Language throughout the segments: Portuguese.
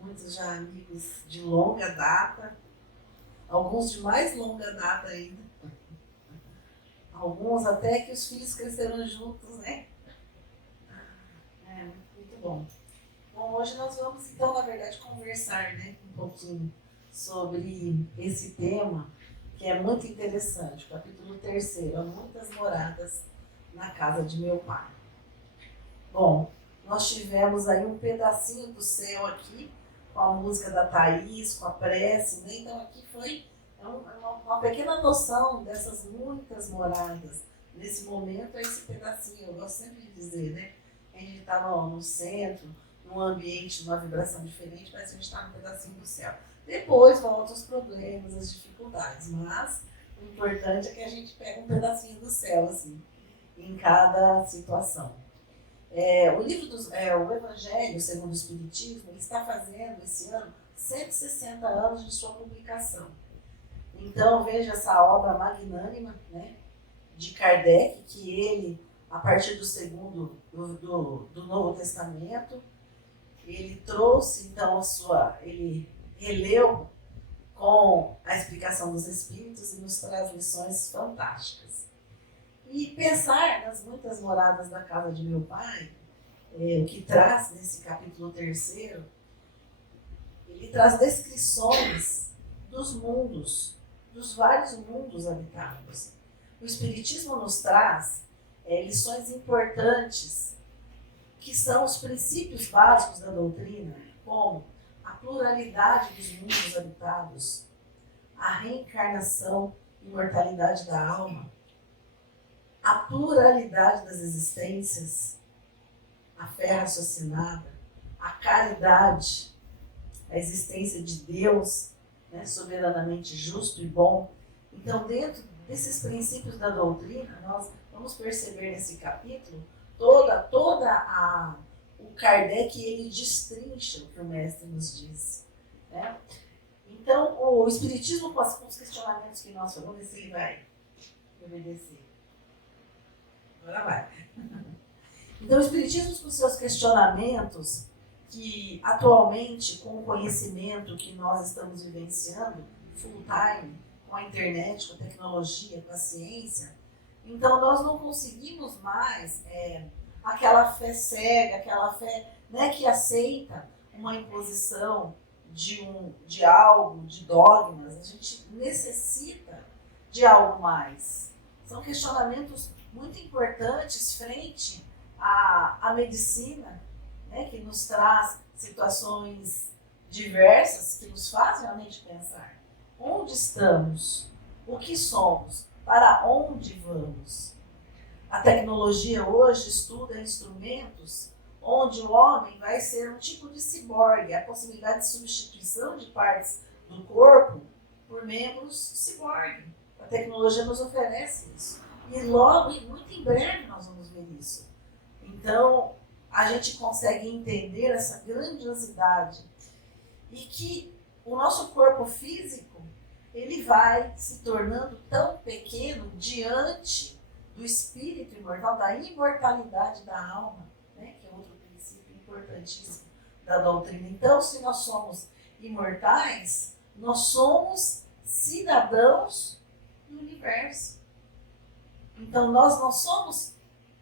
muitos já amigos de longa data, alguns de mais longa data ainda, alguns até que os filhos cresceram juntos, né? É, muito bom. Bom, hoje nós vamos então, na verdade, conversar, né, um pouquinho sobre esse tema, que é muito interessante, o capítulo 3º, Há Muitas Moradas na Casa de Meu Pai. Bom, nós tivemos aí um pedacinho do céu aqui, com a música da Thaís, com a prece, né? Então aqui foi uma pequena noção dessas muitas moradas. Nesse momento é esse pedacinho, eu gosto sempre de dizer, né? A gente está no centro, num ambiente, numa vibração diferente, mas a gente está num pedacinho do céu. Depois voltam os problemas, as dificuldades, mas o importante é que a gente pega um pedacinho do céu, assim, em cada situação. O Evangelho, segundo o Espiritismo, ele está fazendo esse ano 160 anos de sua publicação. Então, veja essa obra magnânima, né, de Kardec, que ele, a partir do Novo Testamento, ele trouxe, então, ele releu com a explicação dos Espíritos e nos traz lições fantásticas. E pensar nas muitas moradas da casa de meu pai, o que traz nesse capítulo 3º, ele traz descrições dos mundos, dos vários mundos habitados. O Espiritismo nos traz lições importantes, que são os princípios básicos da doutrina, como a pluralidade dos mundos habitados, a reencarnação e imortalidade da alma, a pluralidade das existências, a fé raciocinada, a caridade, a existência de Deus, né, soberanamente justo e bom. Então, dentro desses princípios da doutrina, nós vamos perceber nesse capítulo o Kardec, ele destrincha o que o mestre nos diz, né? Então, o Espiritismo, com os questionamentos que nós falamos, vamos ver se ele vai obedecer. Agora vai. Então, o Espiritismo, com seus questionamentos, que atualmente, com o conhecimento que nós estamos vivenciando, full time, com a internet, com a tecnologia, com a ciência, então nós não conseguimos mais aquela fé cega, aquela fé, né, que aceita uma imposição de algo, de dogmas. A gente necessita de algo mais. São questionamentos muito importantes frente à medicina, né, que nos traz situações diversas, que nos fazem realmente pensar. Onde estamos? O que somos? Para onde vamos? A tecnologia hoje estuda instrumentos onde o homem vai ser um tipo de ciborgue, a possibilidade de substituição de partes do corpo por membros ciborgue. A tecnologia nos oferece isso. E logo, e muito em breve, nós vamos ver isso. Então, a gente consegue entender essa grandiosidade e que o nosso corpo físico, ele vai se tornando tão pequeno diante do espírito imortal, da imortalidade da alma, né, que é outro princípio importantíssimo da doutrina. Então, se nós somos imortais, nós somos cidadãos do universo. Então, nós não somos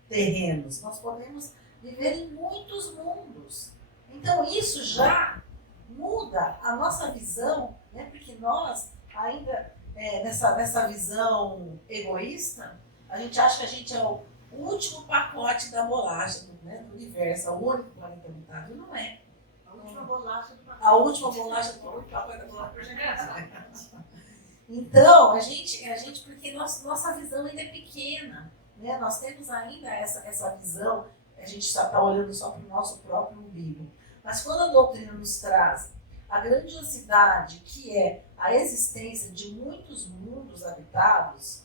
terrenos, nós podemos viver em muitos mundos. Então, isso já muda a nossa visão, né, porque nós ainda, nessa visão egoísta, a gente acha que a gente é o último pacote da bolacha, né, do universo, é o único planeta habitado. Não é. A última bolacha do pacote. A última bolacha do pacote da bolacha por geração. Então, a gente porque nossa visão ainda é pequena, né? Nós temos ainda essa visão, a gente está olhando só para o nosso próprio umbigo. Mas quando a doutrina nos traz a grandiosidade que é a existência de muitos mundos habitados,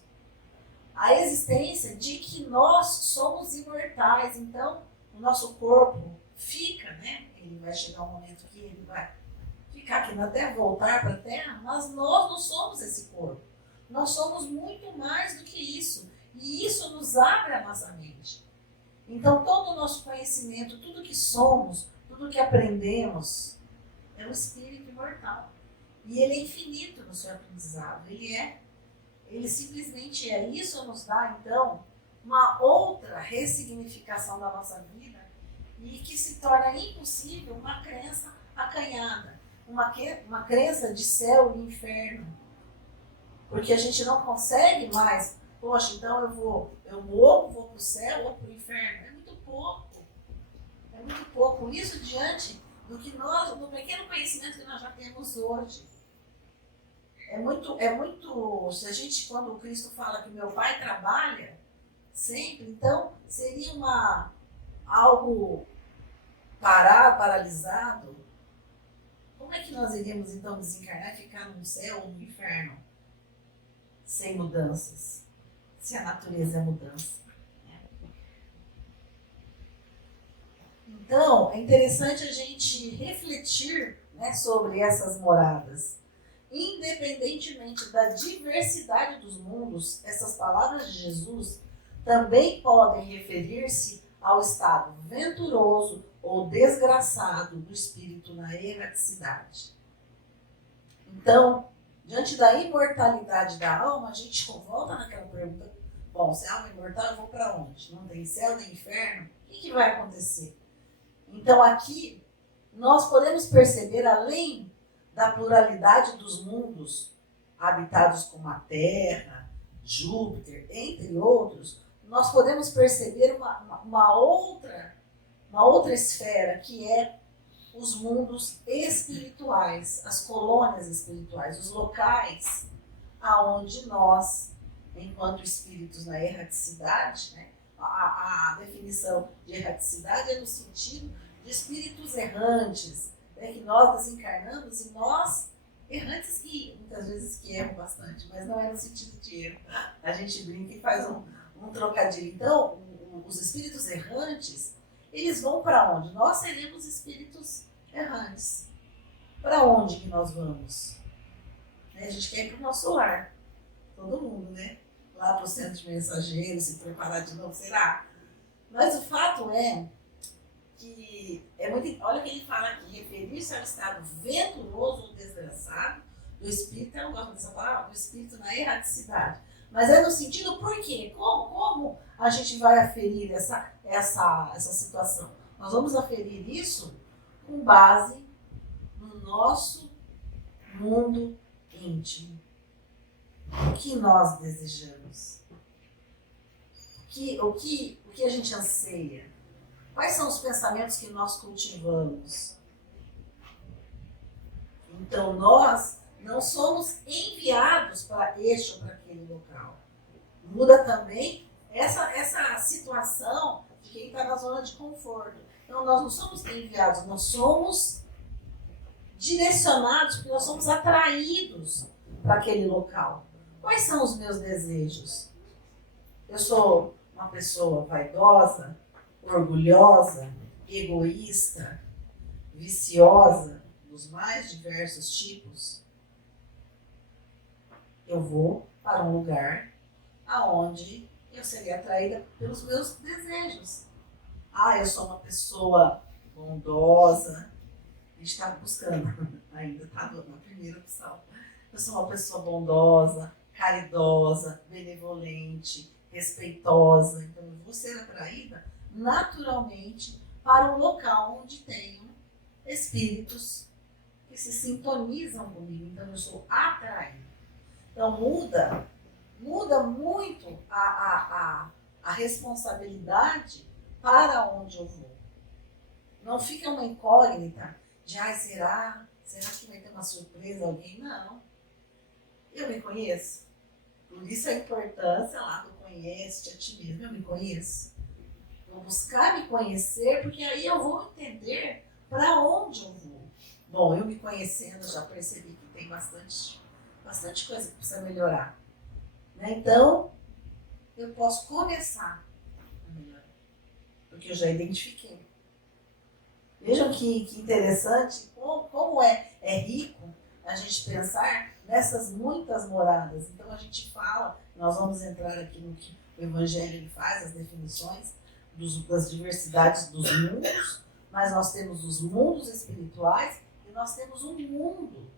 a existência de que nós somos imortais, então o nosso corpo fica, né? Ele vai chegar um momento que ele vai ficar aqui na Terra, voltar para a Terra, mas nós não somos esse corpo. Nós somos muito mais do que isso. E isso nos abre a nossa mente. Então todo o nosso conhecimento, tudo que somos, tudo que aprendemos, é um espírito imortal. E ele é infinito no seu aprendizado. Ele simplesmente é. Isso nos dá, então, uma outra ressignificação da nossa vida e que se torna impossível uma crença acanhada, uma crença de céu e inferno. Porque a gente não consegue mais, poxa, então eu morro, vou para o céu ou para o inferno. É muito pouco. É muito pouco. Isso diante do pequeno conhecimento que nós já temos hoje. É muito, se a gente, quando o Cristo fala que meu Pai trabalha sempre, então seria algo paralisado. Como é que nós iríamos então desencarnar e ficar no céu ou no inferno sem mudanças? Se a natureza é mudança. Então, é interessante a gente refletir, né, sobre essas moradas. Independentemente da diversidade dos mundos, essas palavras de Jesus também podem referir-se ao estado venturoso ou desgraçado do espírito na erraticidade. Então, diante da imortalidade da alma, a gente volta naquela pergunta: bom, se a alma é imortal, eu vou para onde? Não tem céu nem inferno? O que vai acontecer? Então, aqui, nós podemos perceber, além da pluralidade dos mundos habitados como a Terra, Júpiter, entre outros, nós podemos perceber uma outra esfera, que é os mundos espirituais, as colônias espirituais, os locais aonde nós, enquanto espíritos na erraticidade, né, a definição de erraticidade é no sentido de espíritos errantes, né, que nós desencarnamos e nós, errantes que muitas vezes que erram bastante, mas não é no sentido de erro. A gente brinca e faz um trocadilho. Então, os espíritos errantes, eles vão para onde? Nós seremos espíritos errantes. Para onde que nós vamos? A gente quer ir para o nosso lar. Todo mundo, né? Lá para o centro de mensageiros, se preparar de novo, será? Mas o fato é que olha o que ele fala aqui: referir-se ao estado venturoso ou desgraçado do espírito, eu não gosto dessa palavra, do espírito na erraticidade. Mas é no sentido, por quê? Como a gente vai aferir essa situação? Nós vamos aferir isso com base no nosso mundo íntimo. O que nós desejamos? O que a gente anseia? Quais são os pensamentos que nós cultivamos? Então, nós não somos enviados para este ou para aquele local. Muda também essa situação de quem está na zona de conforto. Então, nós não somos enviados, nós somos direcionados, porque nós somos atraídos para aquele local. Quais são os meus desejos? Eu sou uma pessoa vaidosa, orgulhosa, egoísta, viciosa, dos mais diversos tipos. Eu vou para um lugar aonde eu seria atraída pelos meus desejos. Eu sou uma pessoa bondosa. A gente está buscando, ainda está na primeira opção. Eu sou uma pessoa bondosa, caridosa, benevolente, respeitosa. Então, eu vou ser atraída naturalmente para um local onde tenho espíritos que se sintonizam comigo. Então, eu sou atraída. Então, muda muito a responsabilidade para onde eu vou. Não fica uma incógnita de, será que vai ter uma surpresa, alguém? Não. Eu me conheço. Por isso a importância lá do conhece-te a ti mesmo. Eu me conheço. Vou buscar me conhecer, porque aí eu vou entender para onde eu vou. Bom, eu me conhecendo, já percebi que tem bastante coisa que precisa melhorar. Né? Então, eu posso começar a melhorar, porque eu já identifiquei. Vejam que interessante, como é rico a gente pensar nessas muitas moradas. Então a gente fala, nós vamos entrar aqui no que o Evangelho ele faz, as definições das diversidades dos mundos, mas nós temos os mundos espirituais e nós temos um mundo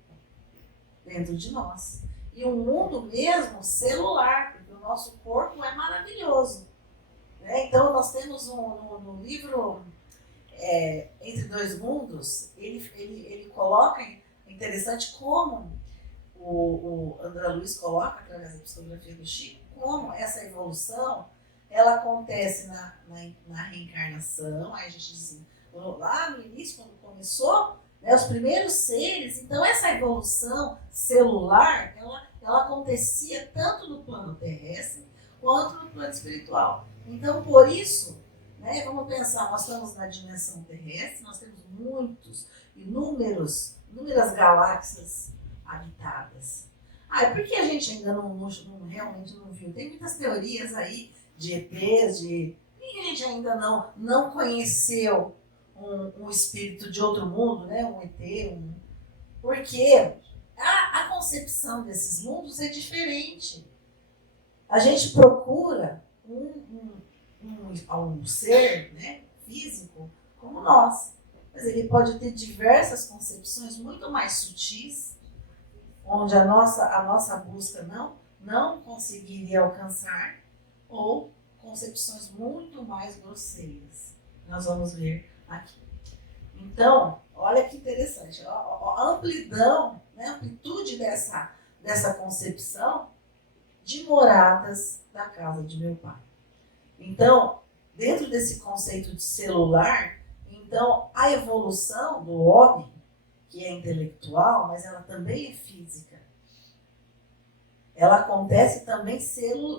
dentro de nós. E um mundo mesmo celular, porque o nosso corpo é maravilhoso. Né? Então, nós temos no livro Entre Dois Mundos, ele coloca, interessante como o André Luiz coloca, através da psicografia do Chico, como essa evolução ela acontece na reencarnação. Aí a gente diz assim, lá no início, quando começou, né, os primeiros seres, então essa evolução celular, ela acontecia tanto no plano terrestre quanto no plano espiritual. Então, por isso, né, vamos pensar, nós estamos na dimensão terrestre, nós temos inúmeras galáxias habitadas. Por que a gente ainda realmente não viu? Tem muitas teorias aí de ETs, e a gente ainda não conheceu um espírito de outro mundo, né? Um ET, porque a concepção desses mundos é diferente. A gente procura um ser, né, físico como nós, mas ele pode ter diversas concepções muito mais sutis, onde a nossa busca não conseguiria alcançar, ou concepções muito mais grosseiras. Nós vamos ver aqui. Então, olha que interessante, a amplidão, né, a amplitude dessa concepção de moradas da casa de meu pai. Então, dentro desse conceito de celular, então a evolução do homem, que é intelectual, mas ela também é física, ela acontece também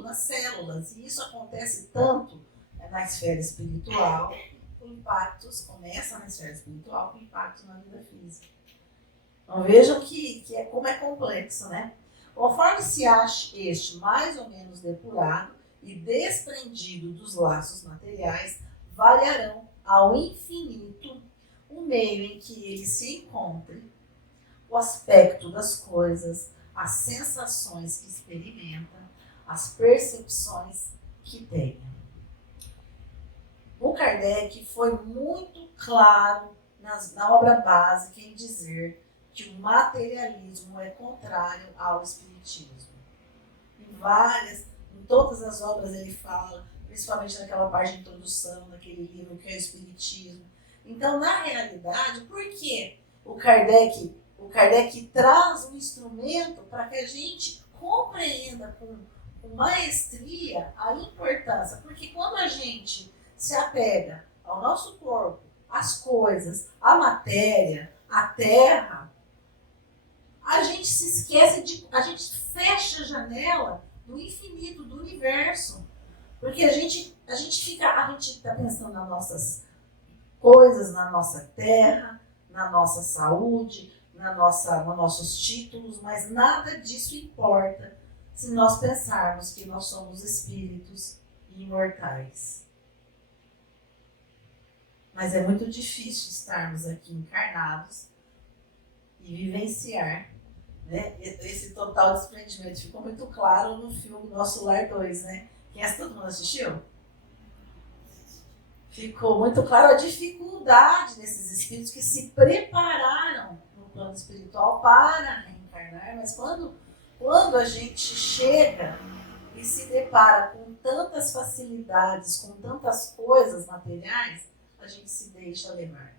nas células, e isso acontece tanto na esfera espiritual, com impactos, começa na esfera espiritual, com impacto na vida física. Então vejam como é complexo, né? Conforme se ache este mais ou menos depurado e desprendido dos laços materiais, variarão ao infinito o meio em que ele se encontre, o aspecto das coisas, as sensações que experimenta, as percepções que tenha. O Kardec foi muito claro na obra básica em dizer que o materialismo é contrário ao espiritismo. Em todas as obras ele fala, principalmente naquela parte de introdução, naquele livro que é o Espiritismo. Então, na realidade, por que o Kardec traz um instrumento para que a gente compreenda com maestria a importância? Porque quando a gente se apega ao nosso corpo, às coisas, à matéria, à terra, a gente se esquece a gente fecha a janela do infinito, do universo. Porque a gente está pensando nas nossas coisas, na nossa terra, na nossa saúde, nos nossos títulos, mas nada disso importa se nós pensarmos que nós somos espíritos imortais. Mas é muito difícil estarmos aqui encarnados e vivenciar, né, esse total desprendimento. Ficou muito claro no filme Nosso Lar 2, né? Todo mundo assistiu? Ficou muito claro a dificuldade desses espíritos que se prepararam no plano espiritual para reencarnar, mas quando a gente chega e se depara com tantas facilidades, com tantas coisas materiais, a gente se deixa levar.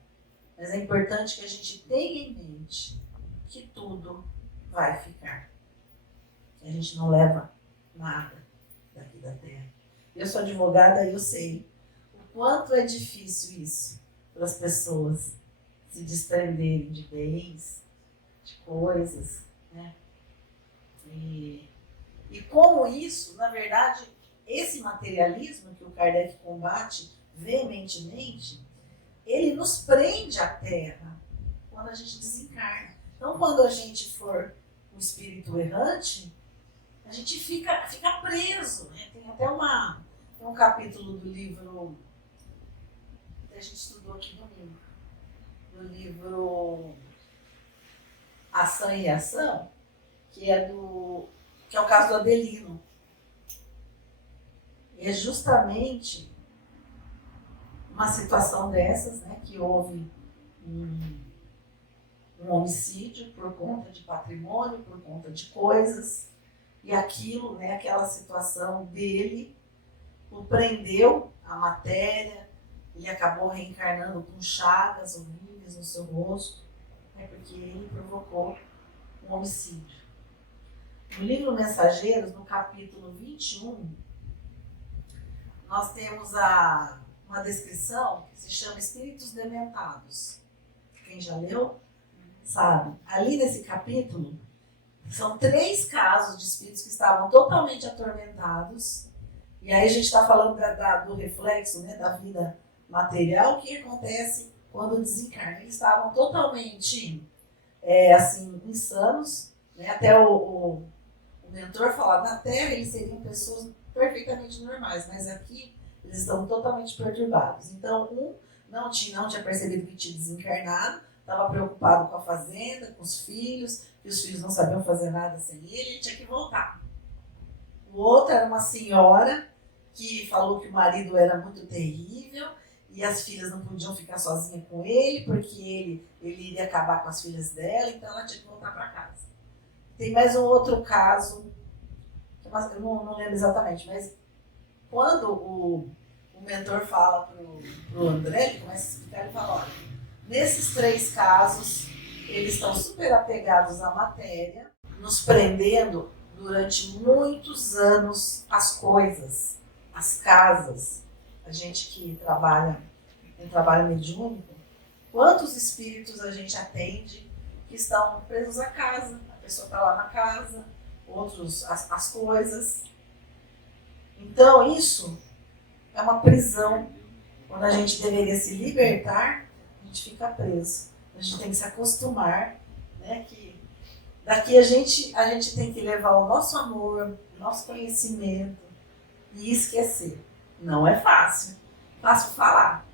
Mas é importante que a gente tenha em mente que tudo vai ficar. A gente não leva nada daqui da Terra. Eu sou advogada e eu sei o quanto é difícil isso para as pessoas se desprenderem de bens, de coisas, né? E como isso, na verdade, esse materialismo que o Kardec combate veementemente, ele nos prende à Terra quando a gente desencarna. Então, quando a gente for um espírito errante, a gente fica preso, né? Tem até um capítulo do livro que a gente estudou aqui domingo, do livro Ação e Reação, que é o caso do Adelino. E é justamente uma situação dessas, né, que houve um homicídio por conta de patrimônio, por conta de coisas, e aquilo, né, aquela situação dele, o prendeu a matéria, ele acabou reencarnando com chagas horríveis no seu rosto, né, porque ele provocou um homicídio. No livro Mensageiros, no capítulo 21, nós temos uma descrição que se chama Espíritos Dementados. Quem já leu, sabe? Ali nesse capítulo, são 3 casos de espíritos que estavam totalmente atormentados. E aí a gente está falando do reflexo, né, da vida material, que acontece quando desencarna. Eles estavam totalmente assim, insanos, né? Até o mentor fala, na Terra eles seriam pessoas perfeitamente normais, mas aqui eles estão totalmente perturbados. Então, não tinha percebido que tinha desencarnado, estava preocupado com a fazenda, com os filhos, que os filhos não sabiam fazer nada sem ele tinha que voltar. O outro era uma senhora que falou que o marido era muito terrível e as filhas não podiam ficar sozinhas com ele, porque ele iria acabar com as filhas dela, então ela tinha que voltar para casa. Tem mais um outro caso, eu não lembro exatamente, mas quando o mentor fala pro André, ele começa a explicar, ele fala, olha, nesses 3 casos, eles estão super apegados à matéria, nos prendendo durante muitos anos as coisas, as casas. A gente que trabalha em trabalho mediúnico, quantos espíritos a gente atende que estão presos à casa? A pessoa está lá na casa, outros as coisas. Então isso é uma prisão. Quando a gente deveria se libertar, a gente fica preso. A gente tem que se acostumar, né, que daqui a gente tem que levar o nosso amor, o nosso conhecimento e esquecer. Não é fácil. Fácil falar.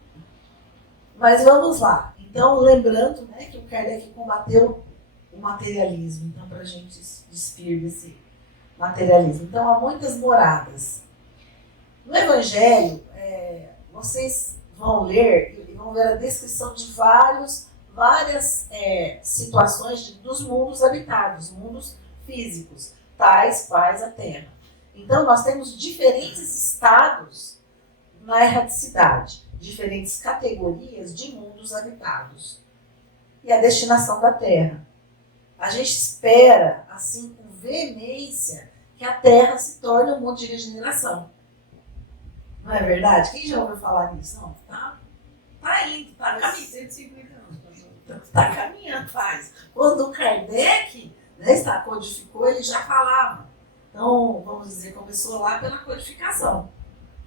Mas vamos lá. Então, lembrando, né, que o Kardec combateu o materialismo. Então, para a gente despir desse materialismo. Então, há muitas moradas. No Evangelho, vocês vão ler e vão ver a descrição de várias situações dos mundos habitados, mundos físicos, tais quais a Terra. Então, nós temos diferentes estados na erraticidade, diferentes categorias de mundos habitados. E a destinação da Terra. A gente espera, assim, com veemência, que a Terra se torne um mundo de regeneração. Não é verdade? Quem já ouviu falar nisso? Não, tá indo, tá caminhando. 150 anos. Tá caminhando, faz. Quando o Kardec, né, codificou, ele já falava. Então, vamos dizer, começou lá pela codificação.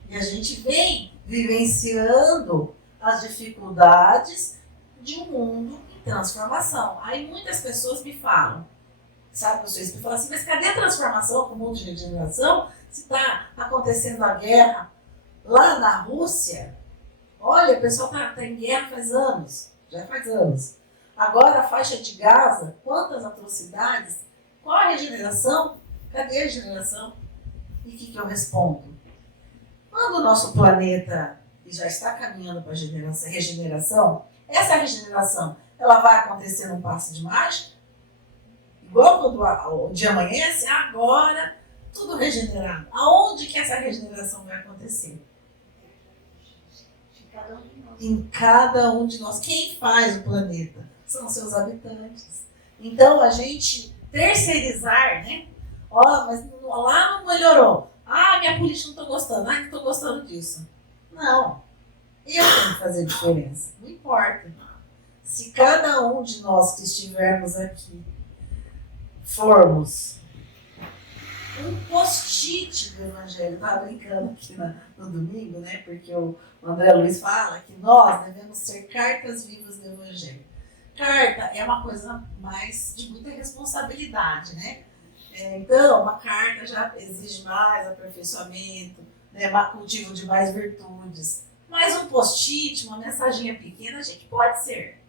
E a gente vem vivenciando as dificuldades de um mundo em transformação. Aí muitas pessoas me falam, sabe, pessoas me falam assim, mas cadê a transformação com o mundo de regeneração? Se está acontecendo a guerra lá na Rússia, olha, o pessoal está em guerra faz anos, já faz anos. Agora a faixa de Gaza, quantas atrocidades, qual a regeneração? Cadê a regeneração? E o que eu respondo? Quando o nosso planeta já está caminhando para a regeneração, essa regeneração ela vai acontecer num passe de mágica? Igual quando o dia amanhece, agora tudo regenerado. Aonde que essa regeneração vai acontecer? Em cada um de nós. Quem faz o planeta? São seus habitantes. Então, a gente terceirizar, né? Mas lá não melhorou. Minha política não estou gostando. Não estou gostando disso. Não. Eu tenho que fazer diferença. Não importa. Se cada um de nós que estivermos aqui formos um post-it do Evangelho, estava brincando aqui no domingo, né? Porque o André Luiz fala que nós devemos ser cartas vivas do Evangelho. Carta é uma coisa mais de muita responsabilidade, né? Então, uma carta já exige mais aperfeiçoamento, né? Cultivo de mais virtudes. Mas um post-it, uma mensaginha pequena, a gente pode ser.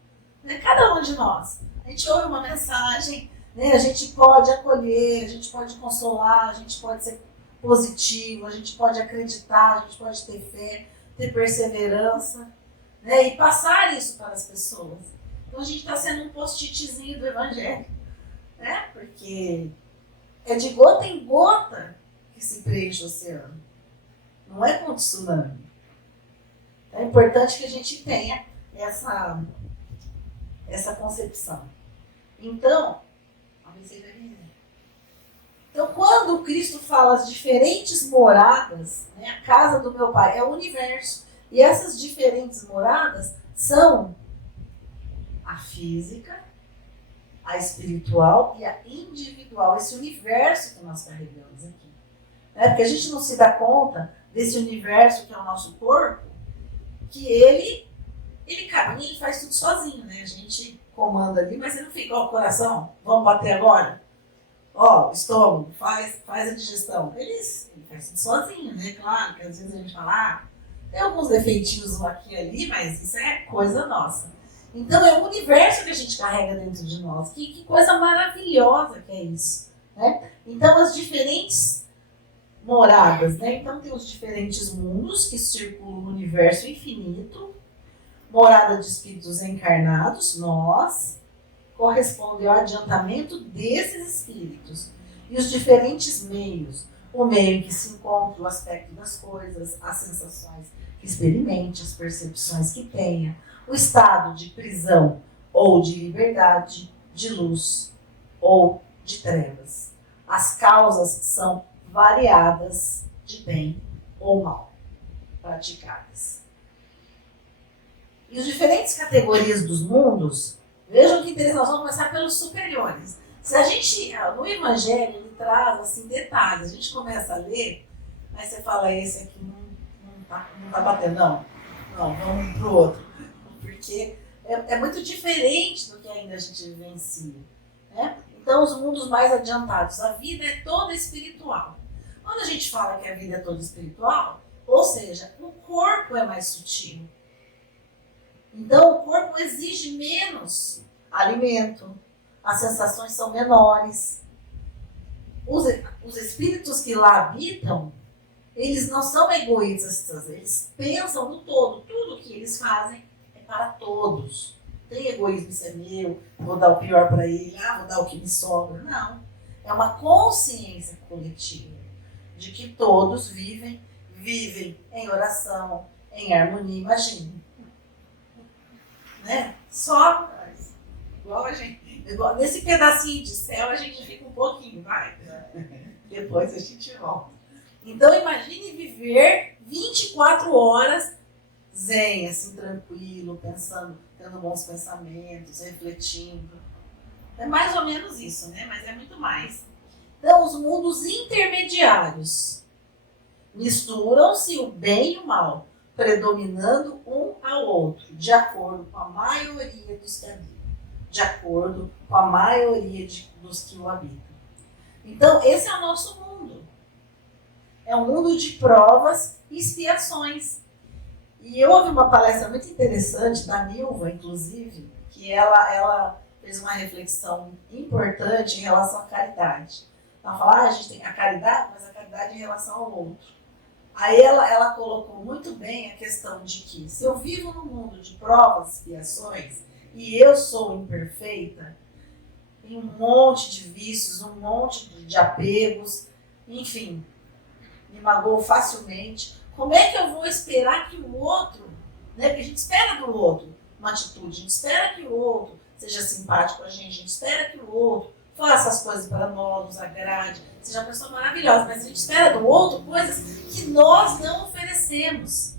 Né? Cada um de nós. A gente ouve uma mensagem, né? A gente pode acolher, a gente pode consolar, a gente pode ser positivo, a gente pode acreditar, a gente pode ter fé, ter perseverança, né? E passar isso para as pessoas. Então a gente está sendo um post-itzinho do Evangelho, né? Porque é de gota em gota que se preenche o oceano. Não é com tsunami. É importante que a gente tenha essa concepção. Então, quando Cristo fala as diferentes moradas, né, a casa do meu Pai é o universo. E essas diferentes moradas são a física, a espiritual e a individual. Esse universo que nós carregamos aqui. Né? Porque a gente não se dá conta desse universo que é o nosso corpo, que ele caminha, ele faz tudo sozinho, né? A gente comanda ali, mas ele não fica, ó, o coração, vamos bater agora? Ó, o estômago, faz a digestão. Ele faz tudo sozinho, né? Claro que às vezes a gente fala, tem alguns defeitinhos aqui e ali, mas isso é coisa nossa. Então é o universo que a gente carrega dentro de nós. Que coisa maravilhosa que é isso, né? Então as diferentes moradas, né? Então tem os diferentes mundos que circulam no universo infinito. Morada de espíritos encarnados, nós, corresponde ao adiantamento desses espíritos. E os diferentes meios, o meio em que se encontra o aspecto das coisas, as sensações que experimente, as percepções que tenha, o estado de prisão ou de liberdade, de luz ou de trevas. As causas são variadas de bem ou mal praticadas. E as diferentes categorias dos mundos, vejam que interessante, nós vamos começar pelos superiores. Se a gente, no Evangelho, ele traz assim, detalhes, a gente começa a ler, aí você fala, esse aqui não tá batendo, não, vamos pro outro. Porque é muito diferente do que ainda a gente vivencia. Né? Então, os mundos mais adiantados, a vida é toda espiritual. Quando a gente fala que a vida é toda espiritual, ou seja, o corpo é mais sutil. Então, o corpo exige menos alimento, as sensações são menores. Os espíritos que lá habitam, eles não são egoístas, eles pensam no todo. Tudo que eles fazem é para todos. Tem egoísmo, isso é meu, vou dar o pior para ele, vou dar o que me sobra. Não. É uma consciência coletiva de que todos vivem em oração, em harmonia. Imagina. Né? Só igual a gente, nesse pedacinho de céu a gente fica um pouquinho, vai. Depois a gente volta. Então imagine viver 24 horas zen, assim, tranquilo, pensando, tendo bons pensamentos, refletindo. É mais ou menos isso, né? Mas é muito mais. Então os mundos intermediários misturam-se o bem e o mal, predominando um ao outro, de acordo com a maioria dos que habitam, de acordo com a maioria dos que o habitam. Então, esse é o nosso mundo. É um mundo de provas e expiações. E eu ouvi uma palestra muito interessante da Nilva, inclusive, que ela fez uma reflexão importante em relação à caridade. Ela fala, a gente tem a caridade, mas a caridade em relação ao outro. Aí ela colocou muito bem a questão de que se eu vivo num mundo de provas e expiações e eu sou imperfeita, tem um monte de vícios, um monte de apegos, enfim, me magoo facilmente, como é que eu vou esperar que o outro, né? Porque a gente espera do outro uma atitude, a gente espera que o outro seja simpático a gente espera que o outro faça as coisas para nós, nos agrade, seja uma pessoa maravilhosa, mas a gente espera do outro coisas que nós não oferecemos.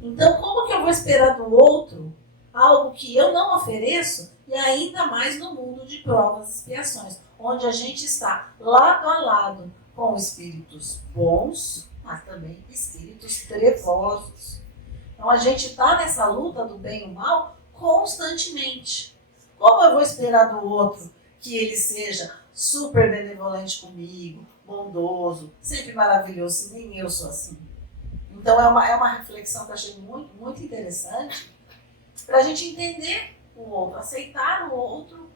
Então, como que eu vou esperar do outro algo que eu não ofereço, e ainda mais no mundo de provas e expiações, onde a gente está lado a lado com espíritos bons, mas também espíritos trevosos. Então, a gente está nessa luta do bem e do mal constantemente. Como eu vou esperar do outro que ele seja super benevolente comigo, bondoso, sempre maravilhoso, se nem eu sou assim? Então é uma reflexão que eu achei muito, muito interessante para a gente entender o outro, aceitar o outro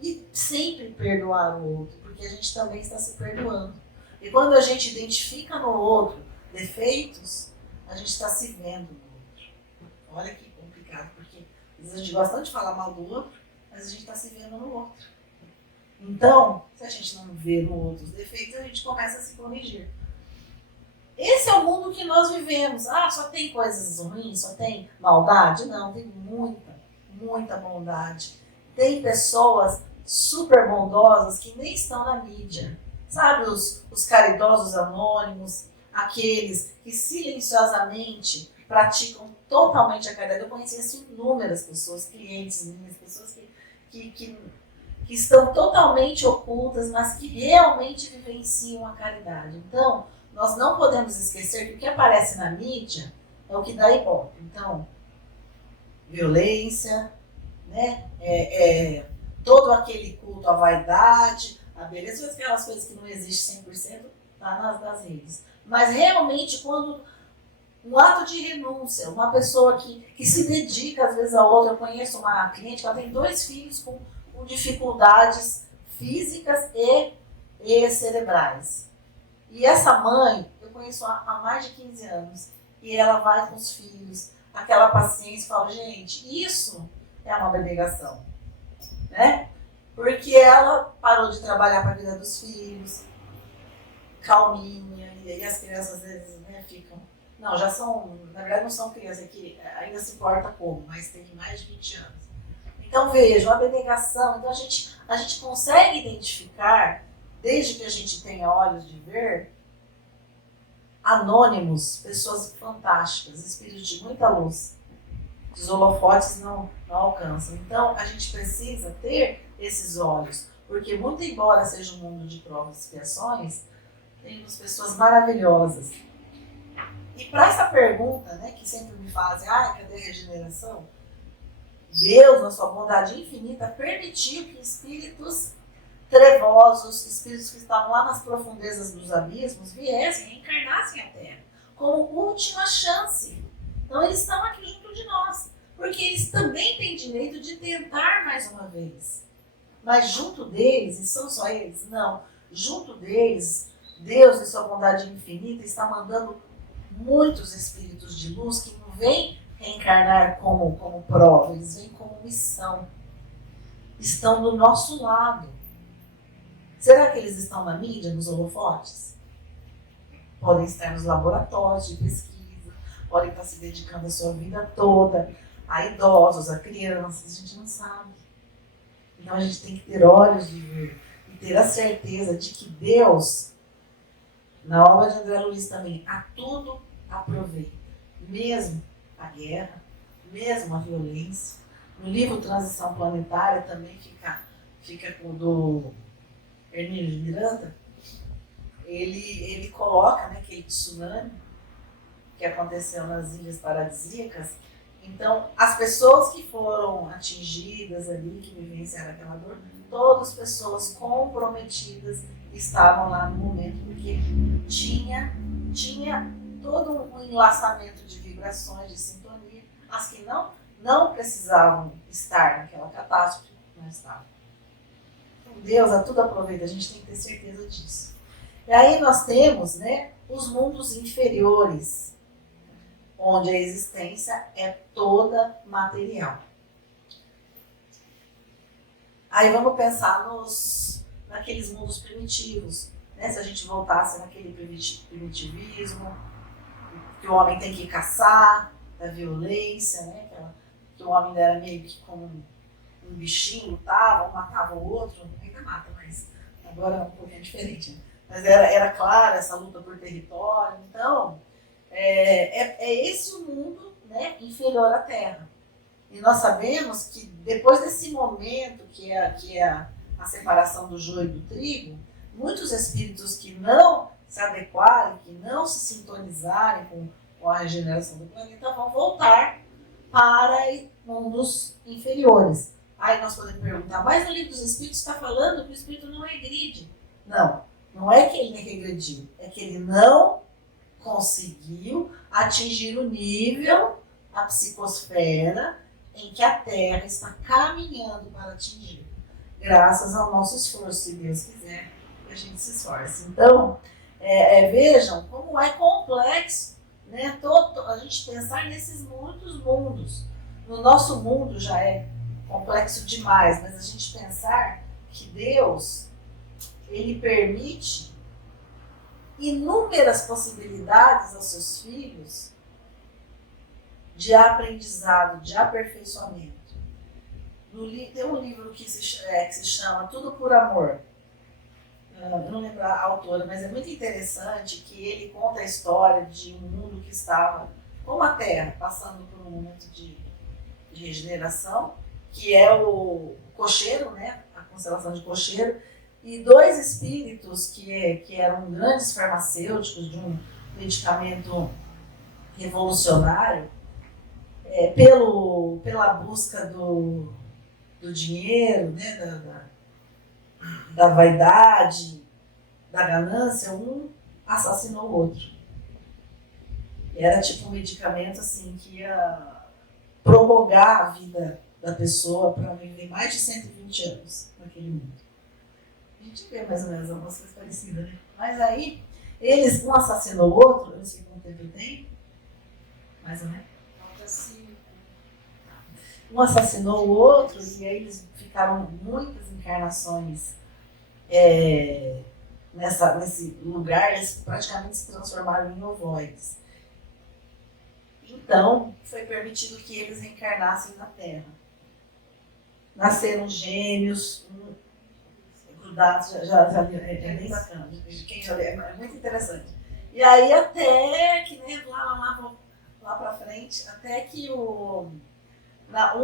e sempre perdoar o outro, porque a gente também está se perdoando. E quando a gente identifica no outro defeitos, a gente está se vendo no outro. Olha que complicado, porque Às vezes a gente gosta tanto de falar mal do outro, mas a gente está se vendo no outro. Então, se a gente não vê no outro os defeitos, a gente começa a se corrigir. Esse é o mundo que nós vivemos. Ah, só tem coisas ruins, só tem maldade? Não, tem muita bondade. Tem pessoas super bondosas que nem estão na mídia. Sabe, os caridosos anônimos, aqueles que silenciosamente praticam totalmente a caridade. Eu conheci inúmeras pessoas, clientes minhas, pessoas que estão totalmente ocultas, mas que realmente vivenciam a caridade. Então, nós não podemos esquecer que o que aparece na mídia é o que dá ibope. Então, violência, né? Todo aquele culto à vaidade, à beleza, aquelas coisas que não existem 100%, tá nas redes. Mas realmente, quando um ato de renúncia, uma pessoa que se dedica às vezes a outra, eu conheço uma cliente que ela tem 2 filhos com dificuldades físicas e cerebrais. E essa mãe, eu conheço há mais de 15 anos, e ela vai com os filhos, aquela paciência, fala, gente, isso é uma abnegação, né? Porque ela parou de trabalhar para a vida dos filhos, calminha, e aí as crianças às vezes, né, ficam... Não, já são, na verdade não são crianças, é que ainda se porta como, mas tem mais de 20 anos. Então vejam, a abnegação, então a gente consegue identificar, desde que a gente tenha olhos de ver, anônimos, pessoas fantásticas, espíritos de muita luz. Os holofotes não alcançam. Então a gente precisa ter esses olhos, porque muito embora seja um mundo de provas e expiações, temos pessoas maravilhosas. E para essa pergunta, né, que sempre me fazem, cadê a regeneração? Deus, na sua bondade infinita, permitiu que espíritos trevosos, espíritos que estavam lá nas profundezas dos abismos, viessem, reencarnassem a Terra, como última chance. Então eles estão aqui junto de nós, porque eles também têm direito de tentar mais uma vez. Mas junto deles, e são só eles? Não. Junto deles, Deus, em sua bondade infinita, está mandando muitos espíritos de luz que não vêm reencarnar como prova, eles vêm como missão. Estão do nosso lado. Será que eles estão na mídia, nos holofotes? Podem estar nos laboratórios de pesquisa, podem estar se dedicando a sua vida toda a idosos, a crianças, a gente não sabe. Então a gente tem que ter olhos de ver e ter a certeza de que Deus, na obra de André Luiz também, a tudo aproveita, mesmo a guerra, mesmo a violência. No livro Transição Planetária também fica com o do Hermínio de Miranda, ele coloca, né, aquele tsunami que aconteceu nas Ilhas Paradisíacas. Então, as pessoas que foram atingidas ali, que vivenciaram aquela dor, todas pessoas comprometidas estavam lá no momento, porque tinha todo um enlaçamento de vibrações, de sintonia. As que não precisavam estar naquela catástrofe, não estavam. Então, Deus a tudo aproveita, a gente tem que ter certeza disso. E aí nós temos, né, os mundos inferiores, onde a existência é toda material. Aí vamos pensar naqueles mundos primitivos, né? Se a gente voltasse naquele primitivismo, que o homem tem que caçar, da violência, né? Que o homem era meio que como um bichinho, lutava, um matava o outro, ainda mata, mas agora é um pouquinho diferente, né? Mas era clara essa luta por território. Então, é esse o mundo, né, inferior à Terra. E nós sabemos que depois desse momento que é a separação do joio e do trigo, muitos espíritos que não se adequarem, que não se sintonizarem com a regeneração do planeta, vão voltar para mundos inferiores. Aí nós podemos perguntar, mas no livro dos Espíritos está falando que o Espírito não regride. Não é que ele regrediu, é que ele não conseguiu atingir o nível, a psicosfera, em que a Terra está caminhando para atingir, graças ao nosso esforço, se Deus quiser, que a gente se esforce. Então, vejam como é complexo, né, a gente pensar nesses muitos mundos. no nosso mundo já é complexo demais, mas a gente pensar que Deus, ele permite inúmeras possibilidades aos seus filhos de aprendizado, de aperfeiçoamento. Tem um livro que se chama Tudo por Amor. Eu não lembro a autora, mas é muito interessante que ele conta a história de um mundo que estava, como a Terra, passando por um momento de regeneração, que é o cocheiro, né? A constelação de cocheiro, e dois espíritos que eram grandes farmacêuticos de um medicamento revolucionário, pela busca do dinheiro, né? Da vaidade, da ganância, um assassinou o outro. Era tipo um medicamento assim que ia prorrogar a vida da pessoa para viver mais de 120 anos naquele mundo. A gente vê mais ou menos algumas coisas parecidas, né? Mas aí, um assassinou o outro, eu não sei quanto tempo tem, mais ou menos. Um assassinou o outro e aí eles ficaram muitas encarnações nesse lugar, eles praticamente se transformaram em ovoides. Então, foi permitido que eles reencarnassem na Terra. Nasceram gêmeos, grudados, é bem bacana. Quem já lê, é muito interessante. E aí até que, né, lá pra frente, até que um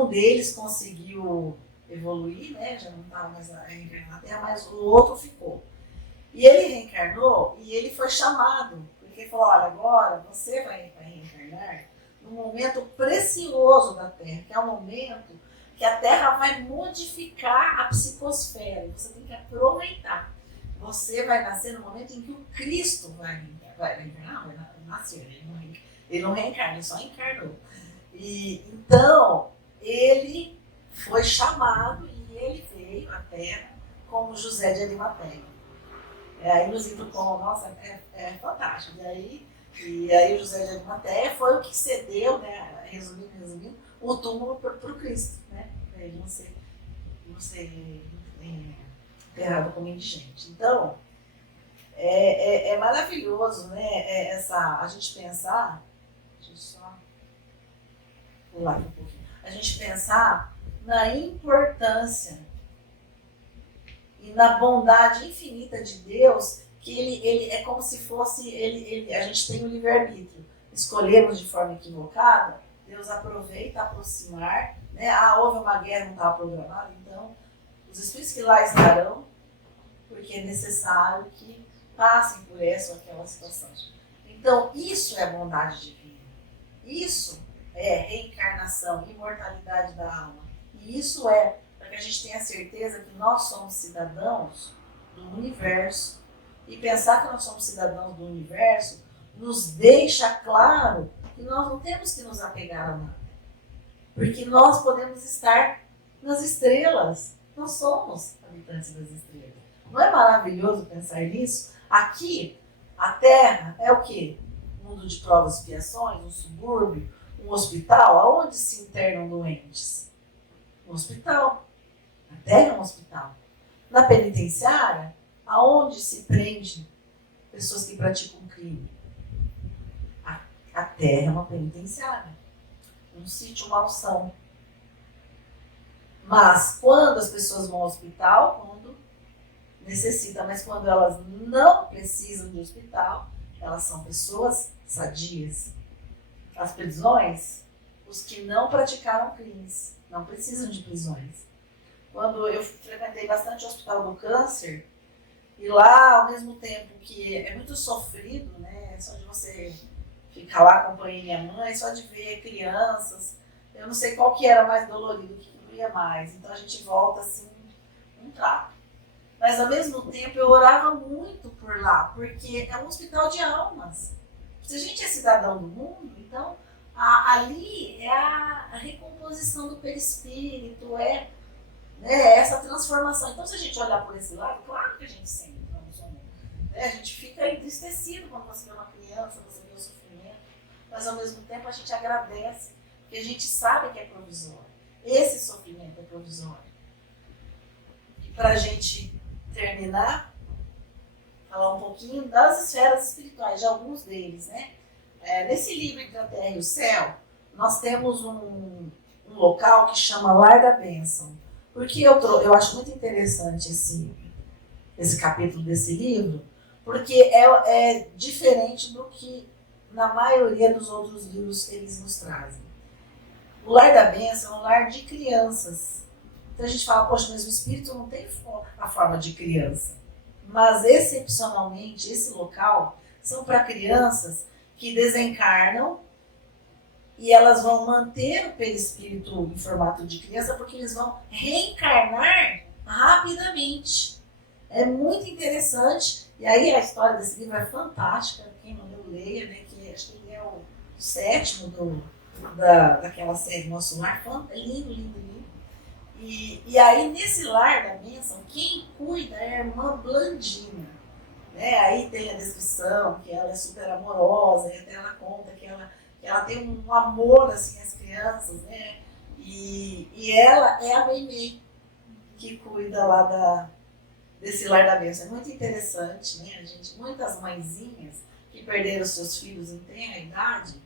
deles conseguiu evoluir, né, já não estava mais reencarnando na Terra, mas o outro ficou. E ele reencarnou e ele foi chamado, porque ele falou, olha, agora você vai reencarnar num momento precioso da Terra, que é o momento que a Terra vai modificar a psicosfera. Você tem que aproveitar. Você vai nascer no momento em que o Cristo vai reencarnar. Vai nascer, ele não reencarna, ele só encarnou. E então, ele foi chamado e ele veio à Terra como José de Arimateia. Aí nos livros como, nossa, é fantástico. E aí o José de Arimateia foi o que cedeu, né, resumindo, o túmulo para o Cristo, né, para ele não ser enterrado como indigente. Então, é maravilhoso, né, a gente pensar, deixa eu só pular aqui um pouquinho, a gente pensar na importância e na bondade infinita de Deus, que ele é como se fosse, a gente tem o livre-arbítrio. Escolhemos de forma equivocada, Deus aproveita aproximar, né? Houve uma guerra, não estava programada, então os espíritos que lá estarão, porque é necessário que passem por essa ou aquela situação. Então, isso é bondade divina. Isso é reencarnação, imortalidade da alma. E isso é para que a gente tenha certeza que nós somos cidadãos do universo. E pensar que nós somos cidadãos do universo nos deixa claro que nós não temos que nos apegar a nada. Porque nós podemos estar nas estrelas. Nós somos habitantes das estrelas. Não é maravilhoso pensar nisso? Aqui, a Terra é o quê? Um mundo de provas e expiações, um subúrbio, um hospital. Aonde se internam doentes? No hospital. A Terra é um hospital. Na penitenciária, aonde se prende pessoas que praticam crime? A Terra é uma penitenciária. Um sítio malsão. Mas quando as pessoas vão ao hospital, quando necessita, mas quando elas não precisam de hospital, elas são pessoas sadias. As prisões, os que não praticaram crimes, não precisam de prisões. Quando eu frequentei bastante o Hospital do Câncer, e lá, ao mesmo tempo que é muito sofrido, né, só de você ficar lá, acompanhei minha mãe, só de ver crianças, eu não sei qual que era mais dolorido, o que doía mais. Então a gente volta assim, um trapo. Mas ao mesmo tempo eu orava muito por lá, porque é um hospital de almas. Se a gente é cidadão do mundo, então ali é a recomposição do perispírito, né, essa transformação. Então se a gente olhar por esse lado, claro que a gente sente, a gente fica entristecido quando você vê uma criança, você vê o sofrimento, mas ao mesmo tempo a gente agradece, Porque a gente sabe que é provisório. Esse sofrimento é provisório. E para a gente terminar, falar um pouquinho das esferas espirituais, de alguns deles, né? Nesse livro Entre a Terra e o Céu, nós temos um local que chama Lar da Bênção. Porque eu acho muito interessante esse capítulo desse livro, porque é diferente do que na maioria dos outros livros que eles nos trazem. O Lar da Bênção é um lar de crianças. Então a gente fala, poxa, mas o espírito não tem a forma de criança. Mas, excepcionalmente, esse local são para crianças que desencarnam e elas vão manter o perispírito em formato de criança porque eles vão reencarnar rapidamente. É muito interessante. E aí a história desse livro é fantástica. Quem não leu, leia, né? Que acho que ele é o 7º daquela série Nosso Lar. É lindo, lindo, lindo. E aí, nesse lar da bênção, quem cuida é a irmã Blandina. Né? Aí tem a descrição que ela é super amorosa, e até ela conta que ela tem um amor assim, às crianças, né? E ela é a Meimei que cuida lá desse lar da bênção. É muito interessante, né? Muitas mãezinhas que perderam seus filhos em tenra idade,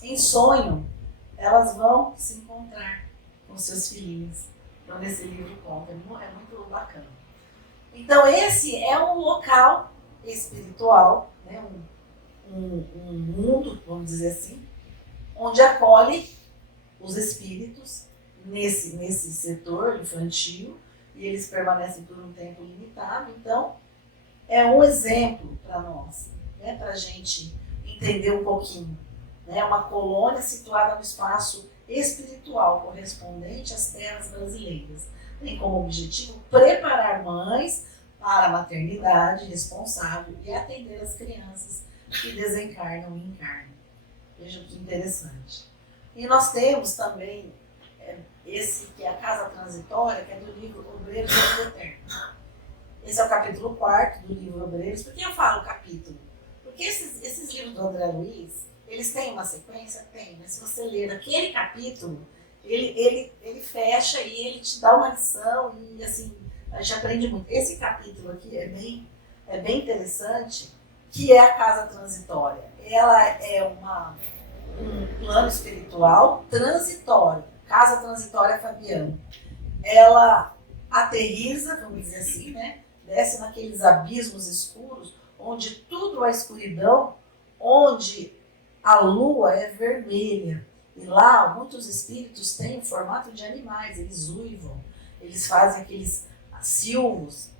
em sonho, elas vão se encontrar com seus filhinhos. Então, nesse livro conta, é muito bacana. Então, esse é um local espiritual, né? um mundo, vamos dizer assim, onde acolhe os espíritos nesse setor infantil e eles permanecem por um tempo limitado. Então, é um exemplo para nós, né? Para a gente entender um pouquinho. É uma colônia situada no espaço espiritual correspondente às terras brasileiras. Tem como objetivo preparar mães para a maternidade responsável e atender as crianças que desencarnam e encarnam. Veja que interessante. E nós temos também esse que é a Casa Transitória, que é do livro Obreiros da Vida Eterna. Esse é o capítulo 4º do livro Obreiros. Por que eu falo capítulo? Porque esses livros do André Luiz, eles têm uma sequência? Tem, mas se você ler aquele capítulo, ele fecha e ele te dá uma lição e assim, a gente aprende muito. Esse capítulo aqui é bem interessante, que é a Casa Transitória. Ela é um plano espiritual transitório, Casa Transitória Fabiano. Ela aterriza, vamos dizer assim, né? Desce naqueles abismos escuros, onde tudo é escuridão, onde a lua é vermelha. E lá, muitos espíritos têm o formato de animais, eles uivam, eles fazem aqueles silvos.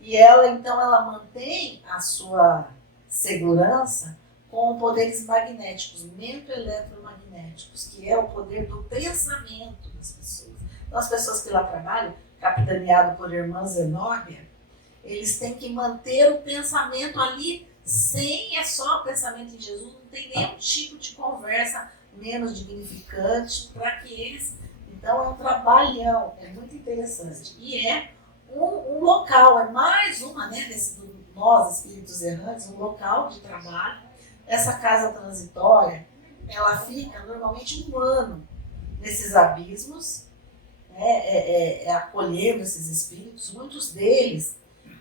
E então, ela mantém a sua segurança com poderes magnéticos, mento-eletromagnéticos, que é o poder do pensamento das pessoas. Então, as pessoas que lá trabalham, capitaneado por irmã Zenóbia, eles têm que manter o pensamento ali, é só o pensamento em Jesus, não tem nenhum tipo de conversa menos dignificante para que eles... Então, é um trabalhão, é muito interessante. E é um local, é mais uma, né, nós, espíritos errantes, um local de trabalho. Essa casa transitória, ela fica normalmente 1 ano nesses abismos, né, acolhendo esses espíritos. Muitos deles,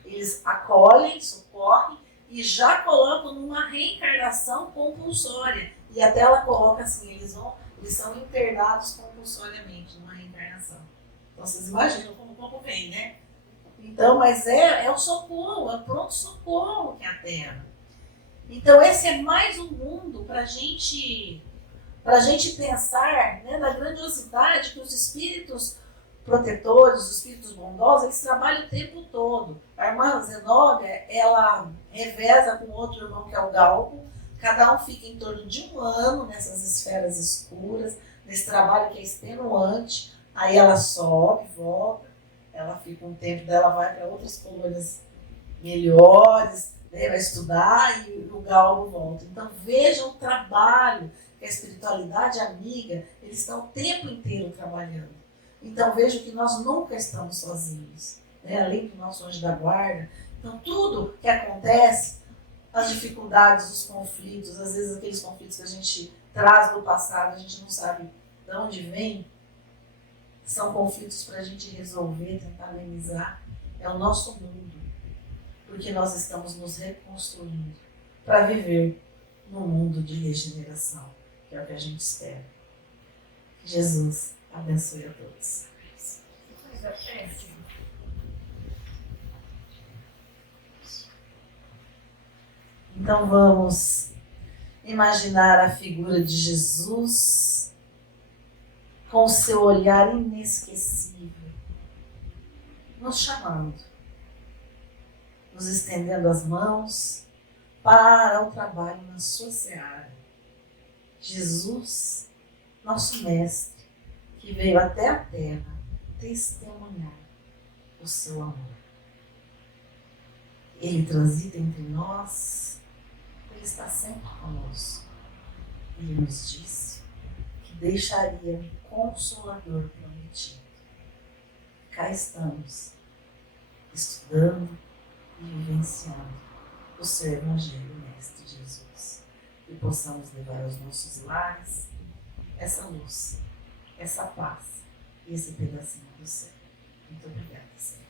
eles acolhem, socorrem e já colocam numa reencarnação compulsória. E até ela coloca assim, eles são internados compulsoriamente numa reencarnação. Então vocês imaginam como vem, né? Então, mas é o socorro, é o pronto-socorro que é a Terra. Então esse é mais um mundo para a gente pensar, né, na grandiosidade que os espíritos protetores, os espíritos bondosos, eles trabalham o tempo todo. A irmã Zenóbia, ela reveza com outro irmão que é o Galpo, cada um fica em torno de 1 ano nessas esferas escuras, nesse trabalho que é extenuante, aí ela sobe, volta, ela fica um tempo dela, vai para outras colônias melhores, né, vai estudar e o Galpo volta. Então vejam o trabalho que a espiritualidade amiga, eles estão o tempo inteiro trabalhando. Então vejo que nós nunca estamos sozinhos, né? Além do nosso anjo da guarda. Então tudo que acontece, as dificuldades, os conflitos, às vezes aqueles conflitos que a gente traz do passado, a gente não sabe de onde vem, são conflitos para a gente resolver, tentar amenizar. É o nosso mundo, porque nós estamos nos reconstruindo para viver num mundo de regeneração, que é o que a gente espera. Que Jesus abençoe a todos. Então vamos imaginar a figura de Jesus com o seu olhar inesquecível, nos chamando, nos estendendo as mãos para o trabalho na sua seara. Jesus, nosso mestre, que veio até a terra testemunhar o seu amor. Ele transita entre nós, ele está sempre conosco. Ele nos disse que deixaria um Consolador prometido. Cá estamos, estudando e vivenciando o seu Evangelho, Mestre Jesus. E possamos levar aos nossos lares essa luz, essa paz e esse pedacinho do céu. Muito obrigada, Senhor.